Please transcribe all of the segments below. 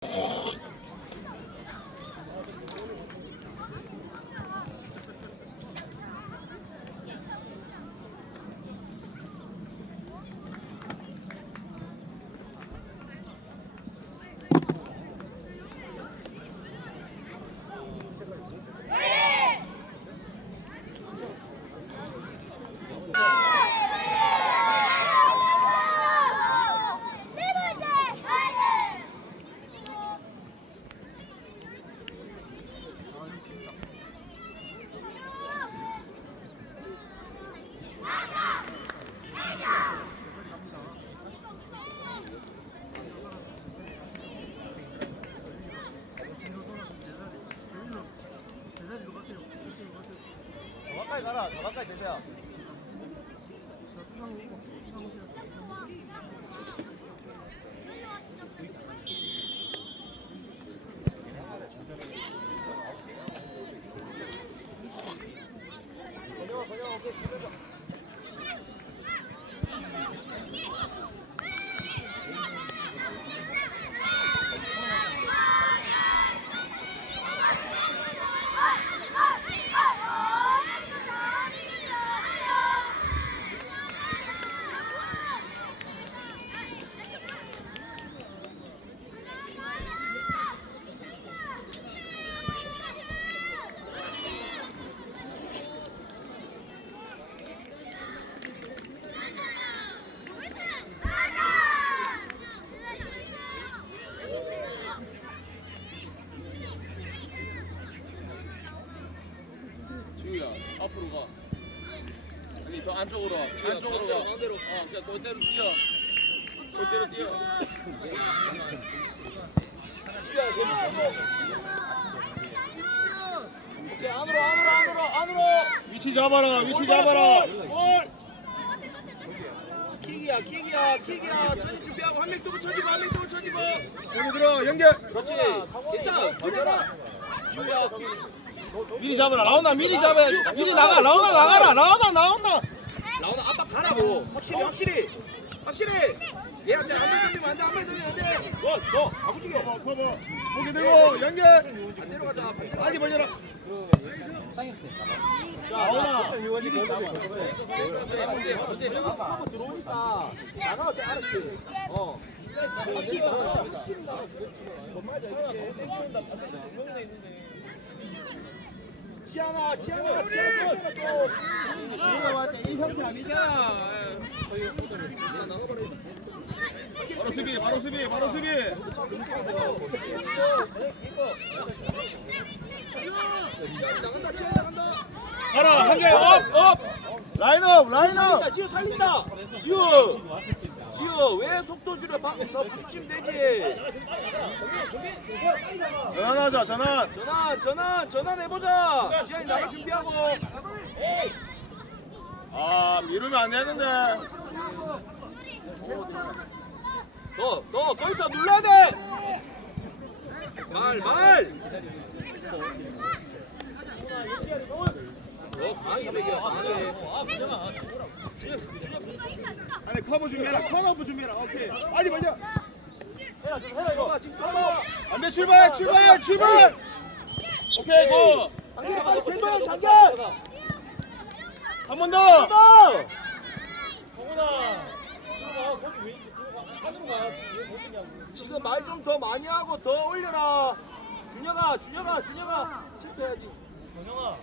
더 가까이 가라. 더 가까이 대세야. 건영아, 건영아, 오케이. 지우야 앞으로 가. 아니 더 안쪽으로 와. 안쪽으로 가. 가운데로. 어, 그냥 그대로 뛰어. 그대로 뛰어. 오케이, 안으로, 안으로, 안으로, 안으로. 위치 잡아라. 위치 잡아라. 볼. 킥이야, 킥이야, 킥이야. 천이 준비하고 한명또 쳐지고, 한명또 쳐지고. 여기 들어 연결. 그렇지. 괜찮아. 가. 지우야, 미리 잡아라. 라온나 미리 잡아. 미리 나가. 라온나 나가라. 라온나 나온나. 나오나 압박 가라고. 확실히, 확실히, 확실히. 얘한테 한번 돌리면 안 돼, 한번 돌리면 안 돼. 너, 너, 가보지게. 커버 커버. 고개 들고 연결. 반대로 가자. 빨리 벌려라. 나오나. 문제 문제 하고 들어오니까 나가도 돼 알았지 어 지하나 지하나 지하나 우리가 왔을 때이 형태 아니잖아. 바로 수비. 바로 수비. 바로 수비. 나간다, 치아 나간다. 가라. 한 개. 업. 업. 라인업. 라인업. 지우 살린다. 지우. 지우, 왜 속도 줄여? 막, 더 붙이면 되지. 전환하자. 전환. 전환, 전환, 전환 해보자. 지한이 나갈 준비하고. 아 미루면 안 되는데. 너, 너, 더 있어, 눌러야 돼. 말, 말. 너 강하게 매겨, 강하게. 아니 커버 준비해라. 커버 준비해라. 오케이. 빨리 벌려. 해봐, 지금 잡아. 안돼 출발. 출발. 출발. 오케이 고. 장기야, 빨리 세번 장기야. 한번 더. 더. 지금 말 좀 더 많이 하고 더 올려라. 준혁아, 준혁아, 준혁아. 실패해야지. 준혁아.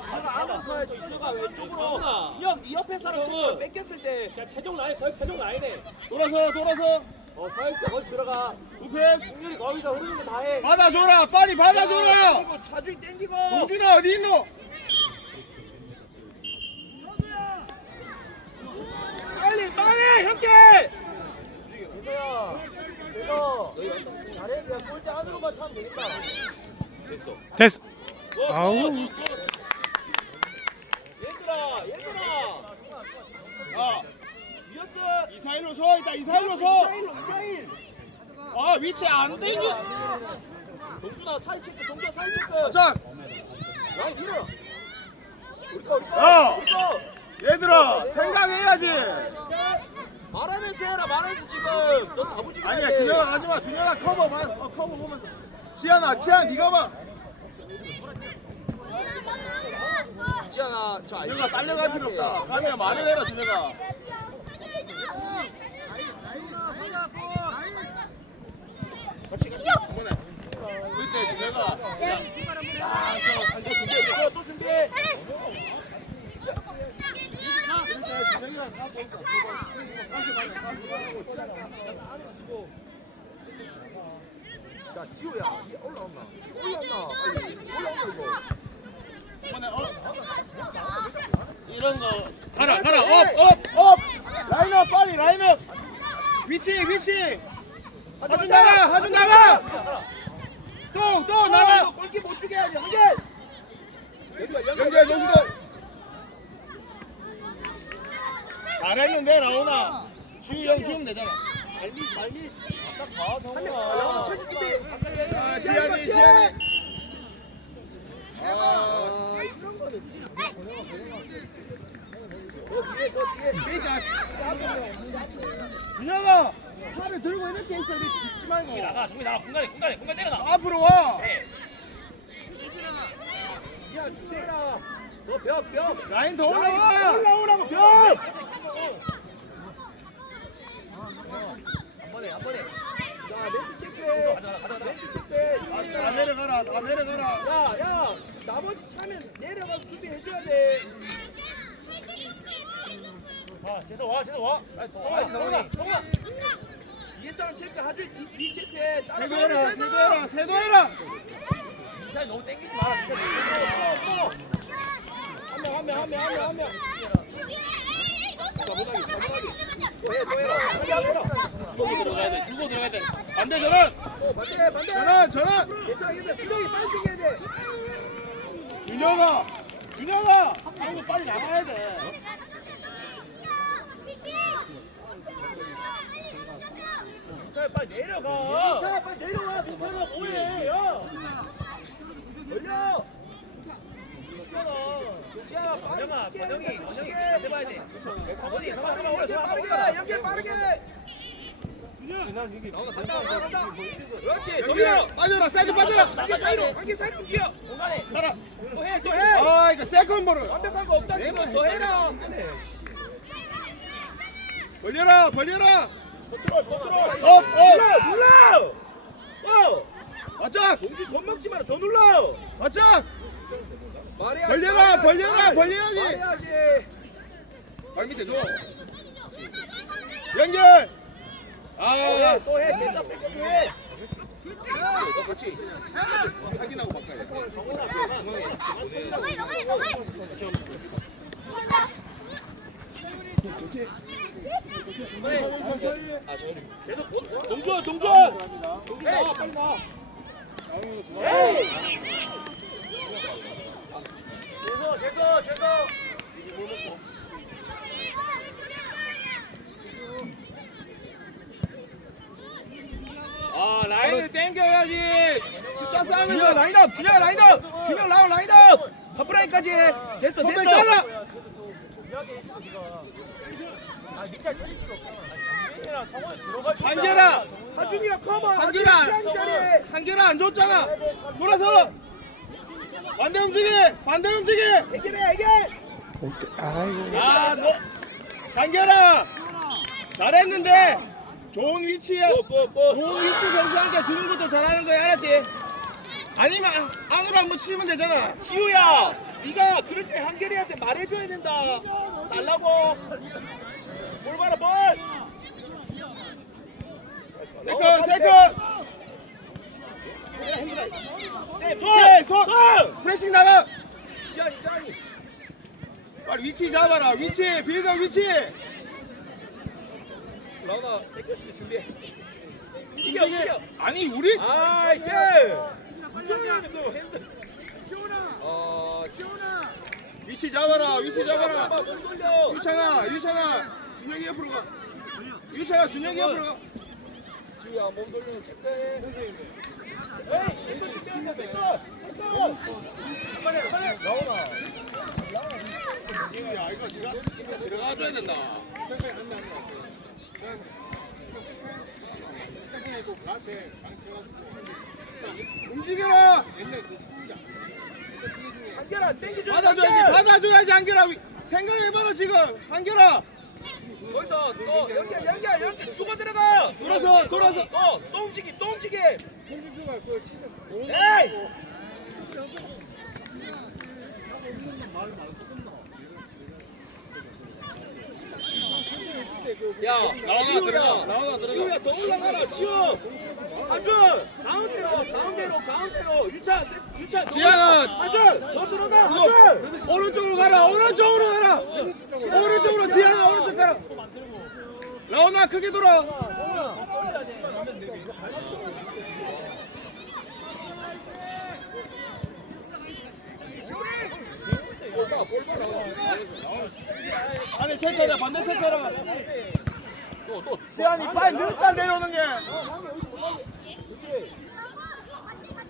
가서 안으로 서야지. 준혁아 왼쪽으로. 준혁, 네 옆에 사람 체중을 뺏겼을 때. 야 최종 라인 서 최종 라인에 돌아서 돌아서. 어 서있어 거기 들어가 우패스. 승률이 거기서 흐르는 거 다해 받아줘라. 빨리 받아줘라. 그리고 차주인 땡기고. 동준아 어디 있노? 빨리, 빨리, 형께. 민서야 민서 잘해 그냥 골대 안으로만 차면 되겠다 됐어. 너, 아우. 얘들아, 얘들아. 아 미었어. 이사일로 서 있다. 이사일로 서. 이사일, 이사일. 아 위치 안 땡기. 동준아 사이 체크, 동준아 사이 체크. 자 라인 밀어. 우리 거, 우리 거. 야. 우리 거. 얘들아 생각해야지. 말하면서 해라 말하면서 지금 너 다부지 아니야 준혁아 가지마 준혁아 커버 봐 어, 커버 보면서 지한아 지한 네가 봐 지현아 저 알지? 준혁아 딸려갈 필요 없다. 가면 말을 해라 준혁아 같이 같이 한번에 그때 준혁아 또 준비해 또 준비해. 야 지우야. 이게 올라온나 올라온나 빨리 올라온나 이런 거. 가라 가라. 업 업업. 라인업 빨리 라인업. 위치 위치. 하준 나가 하준 나가. 또 또 나가. 골키 못 주게 해야지. 연결. 연결 연결. 잘했는데 라오나. 주희 형 주면 되잖아. 말미 말미 봐 성훈아 라운 체지 준비 아 지한이 지한이 아. 아 이런 거는 준혁아 팔을 들고 이렇게 있어. 이렇게 짚지 말고 나가 정비 나가 공간에 공간에 공간 때려놔. 앞으로 와. 야 준비해라. 너벽벽. 라인 더 올라와. 올라오라고 벽 한 번에 한 번에 자, 멘트 체크해. 멘트 체크해. 아, 다 내려가라 다 내려가라 야, 야, 나머지 차면 내려가서 수비해줘야 돼. 와 재서 와 재서 와 성훈아 성훈아 성훈아 위에 사람 체크 하지. 이, 이 체크해. 세도해라 해라, 세도해라 세도해라 민찬이 너무 땡기지 마라 민찬이 한 명, 한 명, 한 명, 한 명, 한 명. 빨리 하라. 주고 들어가야 돼 주고 들어가야 돼 반대 전환 어, 반대, 반대. 전환 전환 괜찮아, 괜찮아. 주력이 빨리 뛰게 돼. 준혁아 한국 빨리 나가야 돼 민찬이 빨리 내려가 괜찮아, 빨리 내려와. 괜찮아, 뭐해? 야. 걸려. 괜찮아. 빨리 번영아 쉽게 번영이 해보자, 번영이 쉽게. 해봐야 돼 서건이 서건 빠르게, 올라 연계 올라 빠르게, 연계 빠르게. 난 여기 간다, 간다. 그렇지, 연결 동이야. 빠져라 사이드 빠져라 한개 사이로, 한개 사이로 움직여. 공간에 가라 또 해, 또 해. 아 이거 세컨볼을 완벽한 거 없다 지금 더 해라. 벌려라 벌려라 컨트롤. 업 업 눌러, 눌러. 어, 어짝 공기 겁먹지 마라. 더 눌러. 어짝 말해야. 벌려라 벌려라 벌려야지 말해야지. 발 밑에 줘 연결 또아 해, 또 해. 괜찮아, 뺏겨서 해. 너 같이 확인하고 바꿔야 돼 동준, 동준. 동준 나와, 빨리 나와. 에이. 재서 재서 재서 아 라인을 땡겨야지 숫자 싸움에서 라인업, 준영 라인업, 준영 라운 라인업. 하프라인까지 해. 됐어, 됐어. 잘라 미안해 있어 네가 아 밑에 저리 필요 없잖아 장민이랑 성훈이 들어가 줘 한결아 하준이가 커버. 한결아 한결아. 한결아 안 줬잖아. 돌아서! 반대 움직이! 반대 움직이! 해결해, 해결. 아너 한결아 잘했는데! 좋은 위치야 고, 고, 고. 좋은 위치 선수한테 주는 것도 잘하는 거야 알았지? 아니면 안으로 한번 치면 되잖아. 지우야, 네가 그럴 때 한결이한테 말해줘야 된다. 달라고. 볼 봐라, 볼. 세컨 세컨 쌤, 손, 세, 손. 손. 프레싱 나가. 빨리 위치 잡아라 위치 빌더 위치 라우나 때 준비해. 이게 움직여. 아니 우리. 미쳤네, 그 핸드. 어, 위치 잡아라 위치 잡아라. 유찬아 유찬아. 준혁이 옆으로 가. 유찬아 준혁이 옆으로 가. 지우야 몸 돌리면 체크해 에이 세컨 준비한다 세컨 빨리 빨리 나오나 지우야 이거 네가 들어가줘야 된다 체크해 된다 체크해 또 같이 움직여라. 한결아 땡겨줘 받아줘야지. 한결! 받아줘야지 한결아. 생각해봐라 지금 한결아. 거기서 또 연결 연결 연결 주고 들어가 돌아서 돌아서. 어또 움직이 또 움직이 에이 야, 나오나 들어가. 나오나 들어가. 지우야 더 올라가라 지우 아준 가운데로 가운데로 가운데로 1차 1차 지향은! 아준 더 들어가. 아준 오른쪽으로 가라. 오른쪽으로 가라. 오른쪽으로 지현아 오른쪽 가라. 라온아 크게 돌아. 아니 체크해라 반대 체크해라. 지한이 빨리 늦다 내려오는 게.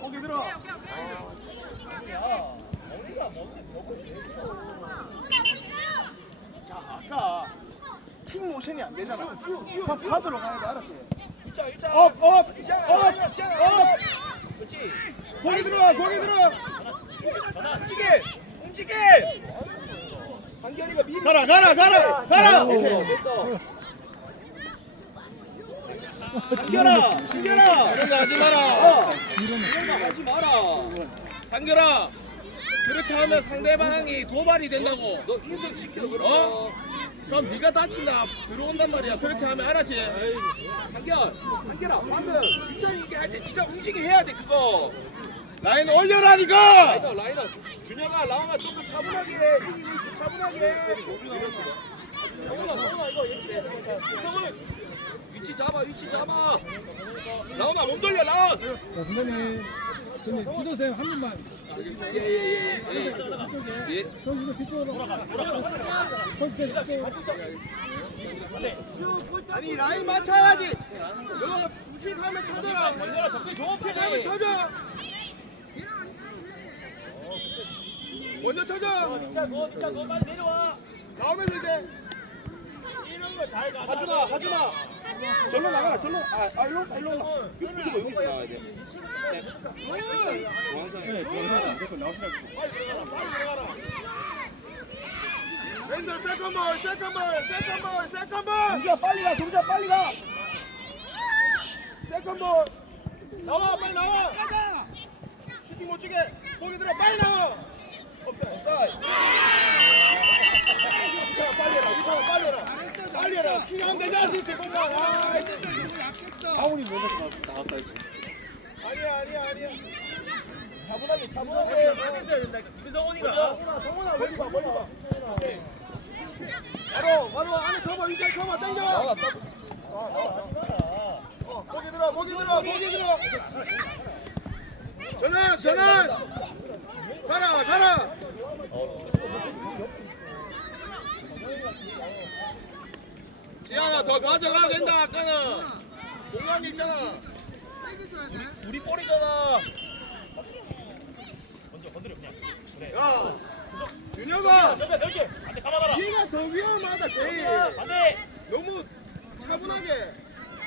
거기 들어. 아까 킥 모션이 안 되잖아. 다 받으러 가야 돼 알았지? 1차 1차 업, 업, 업, 업. 그렇지 거기 들어, 거기 들어. 움직이 움직이 한결이가 미리 가라, 가라, 가라, 가라. 됐어 됐어 한결아 한결아 이런 거 하지 마라. 어 이런 거 하지 마라 한결아, 그렇게 하면 상대방이 도발이 된다고. 너 인성 지켜 그럼 어? 그럼 네가 다친다. 들어온단 말이야. 그렇게 하면 알았지? 한결 한결아 방금 일자리 이게 할때 네가 움직이 해야 돼 그거 라인 올려라니까. 라이더 라이더 준영아 라온아 조금 차분하게 해 이기고 있어 차분하게 해 성훈아 성훈아 이거 예측해야 돼 성훈아 위치 잡아 위치 잡아 라온아 몸 돌려 라온 자, 선생님. 선생님, 지도쌤 한 번만. 예예예예 예. 저기 이거 뒤쪽으로. 거기 아니 라인 맞춰야지. 너 무식하면 쳐줘라. 한결아 적극 좋은 하면 패네 쳐줘. 먼저 쳐줘. 진짜 너 진짜 너 빨리 내려와 나오면서 이제 하준아 하준아 절로 나가라 절로 아, 아 일로 일로 나 무조건 여기서 나와야 돼 중앙선에 왼손 세컨볼, 세컨볼, 세컨볼, 세컨볼. 동자 빨리 가 동자 빨리 가 세컨볼. 나와, 빨리 나와. 가자. 슈팅 못 주게. 거기 들어, 빨리 나와. 없어. 사이 이상아 빨리 해라. 이상아 빨리 해라. 해라. 키가 내 자식 제공만. 아, 아우리 못해서 나갔다. 아니야, 아니야, 아니야. 차분하게 차분하게 김성원이가 성훈아 멀리 봐 멀리 봐 바로, 바로 안에 커버, 이상 커버 당겨. 어, 거기 들어, 거기 들어, 거기 들어. 전환, 전환. 가라, 가라. 더 가져가야 된다 아까는. 공간이 있잖아. 우리 볼이잖아. 야 준혁아! 넓게 넓게. 안돼 가만봐라. 네가 더 위험하다 제일. 안돼 너무 차분하게.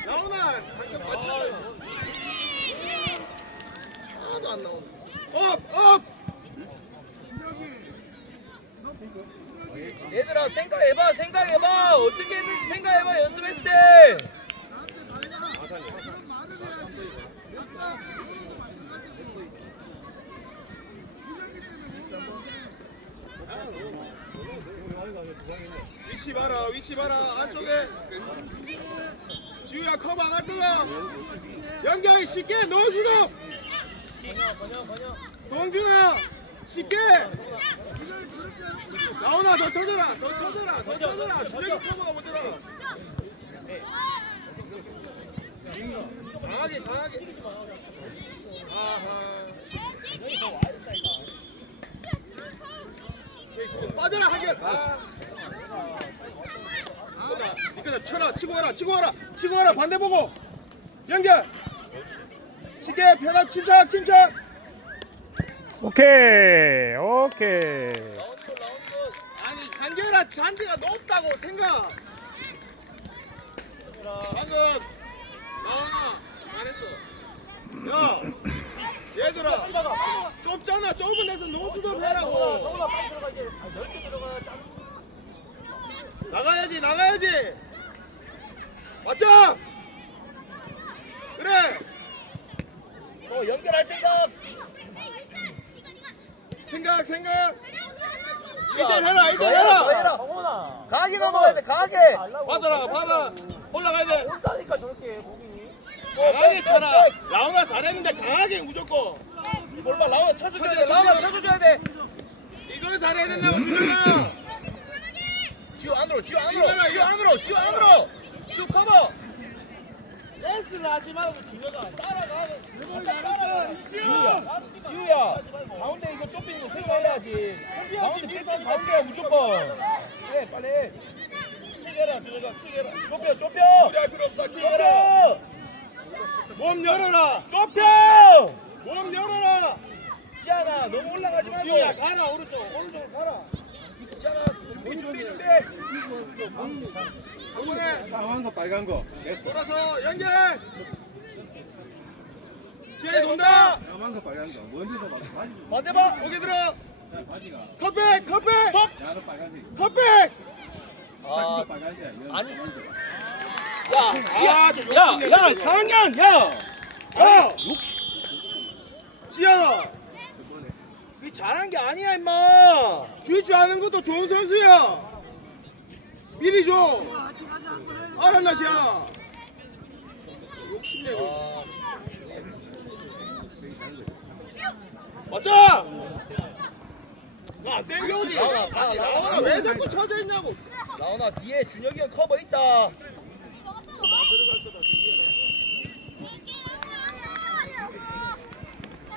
나오나 방금 맞췄다 하나도 안 나오네 업업 얘들아 생각해봐 생각해봐. 어떻게 했는지 생각해봐 연습했을 때. 위치 봐라 위치 봐라. 안쪽에. 지우야 커버 안 할 거야. 연경이 쉽게 수가 동준아 쉽게! 나오나 더 쳐줘라! 더 쳐줘라! 더 쳐줘라! 준혁이 커버가 먼저라! 강하게 강하게! 빠져라 한결! 아. 이거다 이거다 쳐라 치고 가라 치고 가라! 치고 가라 반대 보고! 연결! 쉽게 편한 침착 침착 오케이, 오케이. 아니 간결아 잔디가 높다고 생각. 방금 나오나 야 얘들아 좁잖아. 좁은 데서 노수도 해라고. 성훈아 빨리 들어가 이제 아, 넓게 들어가 짜 나가야지 나가야지. 맞자 그래. 어 연결할 생각 생각 생각. 이대로 해라 이대로 해라. 해라 성훈아 강하게 넘어가야 돼 강하게. 알라고 받아라 받아. 올라가야 돼. 온다니까 저렇게 공이. 강하게 쳐라. 라우나 잘했는데 강하게 무조건. 볼봐 라운드 쳐줘야 돼 라운드 쳐줘야 돼. 이걸 잘해야 된다고 지우 안으로 지우 안으로 지우 안으로 지우 안으로. 지우 커버 댄스를 하지 말고 준혁아 따라가 지우야. 지우야. 가운데 이거 좁히는 거 생각해야지. 가운데 패스 가운데야 무조건. 해 빨리 해. 킥해라 준혁아 킥해라. 좁혀 좁혀. 우리 할 필요 없다 킥해라. 좁혀. 몸 열어라. 좁혀. 몸 열어라. 지아나 너무 올라가지 말고. 지우야 가라 오른쪽 오른쪽 가라 지아나 준비 준비 준비 이번에 거. 빨간 거 돌아서 연결! 지혜 돈다! 까만 거 빨간 거. 먼저서 봐 바지 좀. 반대 봐! 고개 들어! 자, 바지가. 컵백 컵백! 야는 빨간색. 컵백! 아 빨간색. 아니. 야, 아, 저 야, 욕심내. 야, 4학년, 야, 야! 지현아 이 잘한 게 아니야, 임마. 않은 것도 좋은 선수야. 미리 줘. 알았나 지현아 욕심내고. 맞자 야안 땡겨오지 나와, 나와, 나와. 나오나. 왜 자꾸 쳐져 있냐고. 나오나 뒤에 준혁이 형 커버 있다.